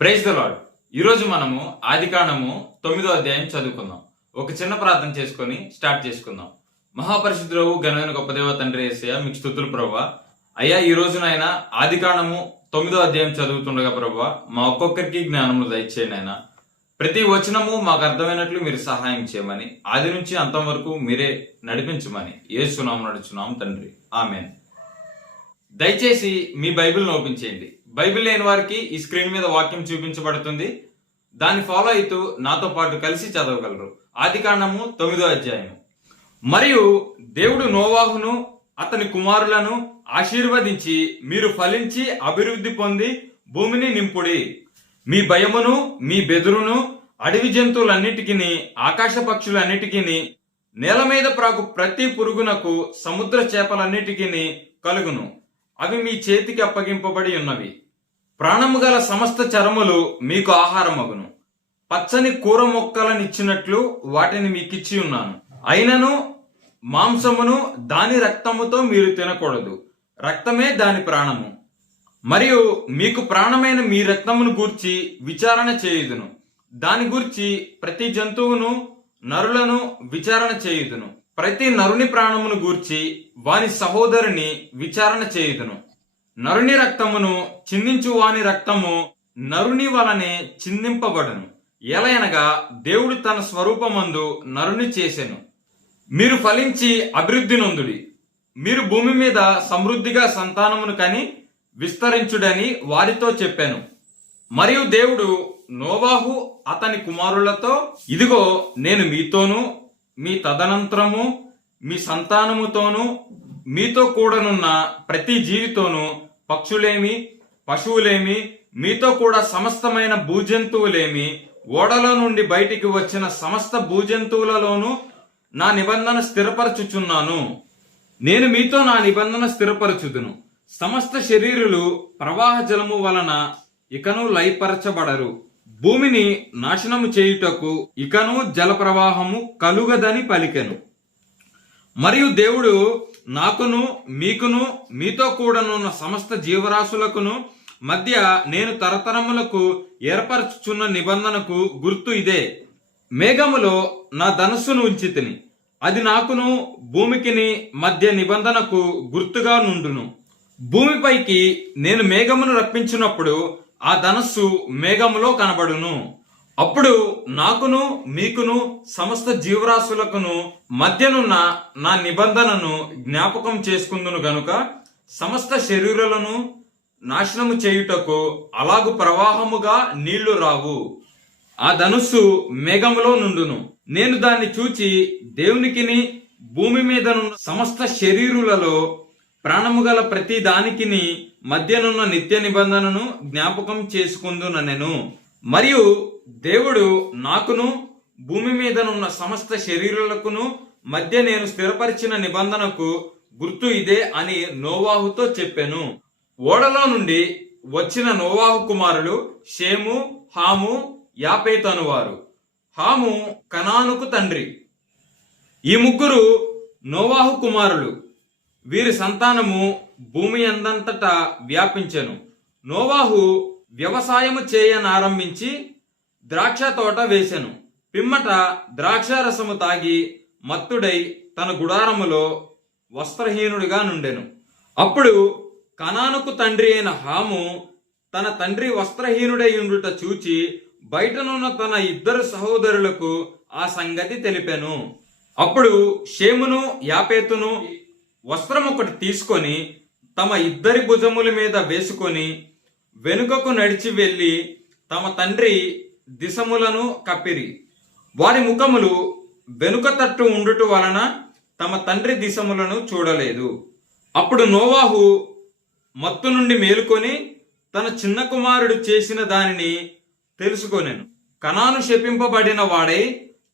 Praise the lord. ఈరోజు మనము ఆదికాండము 9వ అధ్యాయం చదువుకుందాం. ఒక చిన్న ప్రార్థన చేసుకొని స్టార్ట్ చేసుకుందాం. మహాపరిశుద్ధుడవు ఘనమైన గొప్ప దేవ తండ్రి యేసయ్య, మీకు స్తుతులు ప్రభువా. అయ్యా, ఈ రోజునైనా ఆదికాండము 9వ అధ్యాయం చదువుతుండగా ప్రభువా, మా ఒక్కొక్కరికి జ్ఞానము దయచేయండి. అయినా ప్రతి వచనము మాకు అర్థమైనట్లు మీరు సహాయం చేయమని, ఆది నుంచి అంతం వరకు మీరే నడిపించమని యేసు నామమున నడుచున్నాం తండ్రి, ఆమేన్. దయచేసి మీ బైబిల్ని ఓపెన్ చేయండి. బైబిల్ లేని వారికి ఈ స్క్రీన్ మీద వాక్యం చూపించబడుతుంది. దాన్ని ఫాలో అవుతూ నాతో పాటు కలిసి చదవగలరు. ఆదికాండము 9వ అధ్యాయం. మరియు దేవుడు నోవాహును అతని కుమారులను ఆశీర్వదించి, మీరు ఫలించి అభివృద్ధి పొంది భూమిని నింపుడి. మీ భయమును మీ బెదురును అడవి జంతువులన్నిటికీ, ఆకాశ పక్షులన్నిటికీ, నేల మీద ప్రాకు ప్రతి పురుగునకు, సముద్ర చేపలన్నిటికీ కలుగును. అవి మీ చేతికి అప్పగింపబడి ఉన్నవి. ప్రాణము గల సమస్త చరములు మీకు ఆహారమగును. పచ్చని కూర మొక్కలనిచ్చినట్లు వాటిని మీకిచ్చి ఉన్నాను. అయినను మాంసమును దాని రక్తముతో మీరు తినకూడదు. రక్తమే దాని ప్రాణము. మరియు మీకు ప్రాణమైన మీ రక్తమును గూర్చి విచారణ చేయుదును. దాని గూర్చి ప్రతి జంతువును, నరులను విచారణ చేయుదును. ప్రతి నరుని ప్రాణమును గూర్చి వాని సహోదరుని విచారణ చేయుదును. నరుని రక్తమును చిందించు వాని రక్తము నరుని వలనే చిందింపబడును. ఎలయనగా దేవుడు తన స్వరూపమందు నరుని చేసెను. మీరు ఫలించి అభివృద్ధి నొందుడి. మీరు భూమి మీద సమృద్ధిగా సంతానమును కని విస్తరించుడని వారితో చెప్పాను. మరియు దేవుడు నోవాహు అతని కుమారులతో, ఇదిగో నేను మీతోనూ మీ తదనంతరము మీ సంతానముతోనూ మీతో కూడనున్న ప్రతి జీవితోనూ, పక్షులేమి పశువులేమి, మీతో కూడా సమస్తమైన భూజంతువులేమి, ఓడలో నుండి బయటికి వచ్చిన సమస్త భూజంతువులలోనూ నా నిబంధన స్థిరపరచుచున్నాను. నేను మీతో నా నిబంధన స్థిరపరచుదును. సమస్త శరీరులు ప్రవాహ జలము వలన ఇకను లయపరచబడరు. భూమిని నాశనము చేయుటకు ఇకను జల ప్రవాహము కలుగదని పలికెను. మరియు దేవుడు నాకును మీకును మీతో కూడనున్న సమస్త జీవరాశులకును మధ్య నేను తరతరములకు ఏర్పరచుచున్న నిబంధనకు గుర్తు ఇదే. మేఘములో నా ధనస్సును ఉంచితిని. అది నాకును భూమికిని మధ్య నిబంధనకు గుర్తుగా నుండును. భూమిపైకి నేను మేఘమును రప్పించినప్పుడు ఆ ధనస్సు మేఘములో కనబడును. అప్పుడు నాకును మీకును సమస్త జీవరాశులకును మధ్యనున్న నా నిబంధనను జ్ఞాపకం చేసుకుందును గనుక సమస్త శరీరులను నాశనము చేయుటకు అలాగు ప్రవాహముగా నీళ్లు రావు. ఆ ధనుస్సు మేఘములో నుండును. నేను దాన్ని చూచి దేవునికిని భూమి మీదనున్న సమస్త శరీరులలో ప్రాణము గల ప్రతి దానికిని మధ్యనున్న నిత్య నిబంధనను జ్ఞాపకం చేసుకుందునెను. మరియు దేవుడు నాకును భూమి మీదనున్న సమస్త శరీరులకును మధ్య నేను స్థిరపరిచిన నిబంధనకు గుర్తు ఇదే అని నోవాహుతో చెప్పాను. ఓడలో నుండి వచ్చిన నోవాహు కుమారులు షేము, హాము, యాపేతు అనువారు. హాము కనానుకు తండ్రి. ఈ ముగ్గురు నోవాహు కుమారులు. వీరి సంతానము భూమి అందంతటా వ్యాపించెను. నోవాహు వ్యవసాయము చేయనారంభించి ద్రాక్ష తోట వేసెను. పిమ్మట ద్రాక్షారసము తాగి మత్తుడై తన గుడారములో వస్త్రహీనుడిగా నుండెను. అప్పుడు కనానుకు తండ్రి అయిన హాము తన తండ్రి వస్త్రహీనుడై ఉండుట చూచి బయటనున్న తన ఇద్దరు సహోదరులకు ఆ సంగతి తెలిపెను. అప్పుడు షేమును యాపేతును వస్త్రం ఒకటి తీసుకొని తమ ఇద్దరి భుజముల మీద వేసుకొని వెనుకకు నడిచి వెళ్లి తమ తండ్రి దిశములను కప్పిరి. వారి ముఖములు వెనుక తట్టు ఉండుట వలన తమ తండ్రి దిశములను చూడలేదు. అప్పుడు నోవాహు మత్తు నుండి మేలుకొని తన చిన్న కుమారుడు చేసిన దానిని తెలుసుకొనెను. కనాను శపింపబడిన వాడై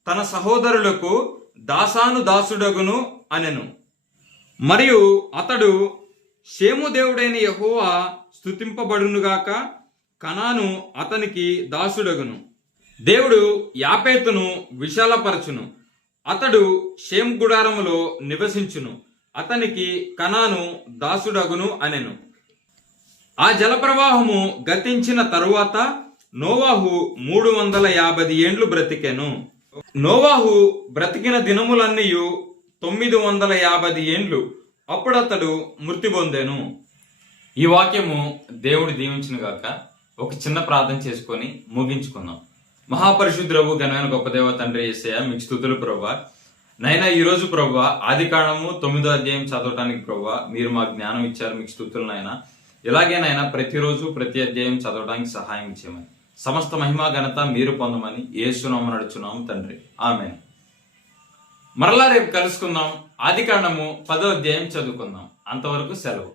తన సహోదరులకు దాసాను దాసుడగును అనెను. మరియు అతడు షేము దేవుడైన యెహోవా స్తుతింపబడునుగాక, కనాను అతనికి దాసుడగును. దేవుడు యాపేతును విశాలపరచును. అతడు షేము గుడారములో నివసించును. అతనికి కనాను దాసుడగును అనెను. ఆ జలప్రవాహము గతించిన తరువాత నోవాహు 350 ఏండ్లు బ్రతికెను. నోవాహు బ్రతికిన దినములన్నీయు 950 ఏండ్లు. అప్పుడతడు మృతి పొందెను. ఈ వాక్యము దేవుడు దీవించును గాక. ఒక చిన్న ప్రార్థన చేసుకొని ముగించుకుందాం. మహాపరిశుద్ధుడవు ఘనమైన గొప్ప దేవ తండ్రి యేసయ్య, మీకు స్తుతులు ప్రభువా. నైనా ఈ రోజు ప్రభువా ఆది కాండము 9వ అధ్యాయం చదవటానికి ప్రభువా మీరు మాకు జ్ఞానం ఇచ్చారు. మీకు స్తుతులు నాయన. ఇలాగేనైనా ప్రతిరోజు ప్రతి అధ్యాయం చదవడానికి సహాయం చేయమని, సమస్త మహిమా ఘనత మీరు పొందమని యేసునామమున నడుచున్నాము తండ్రి, ఆమేన్. మరలా రేపు కలుసుకుందాం. ఆది కాండము 10వ అధ్యాయం చదువుకుందాం. అంతవరకు సెలవు.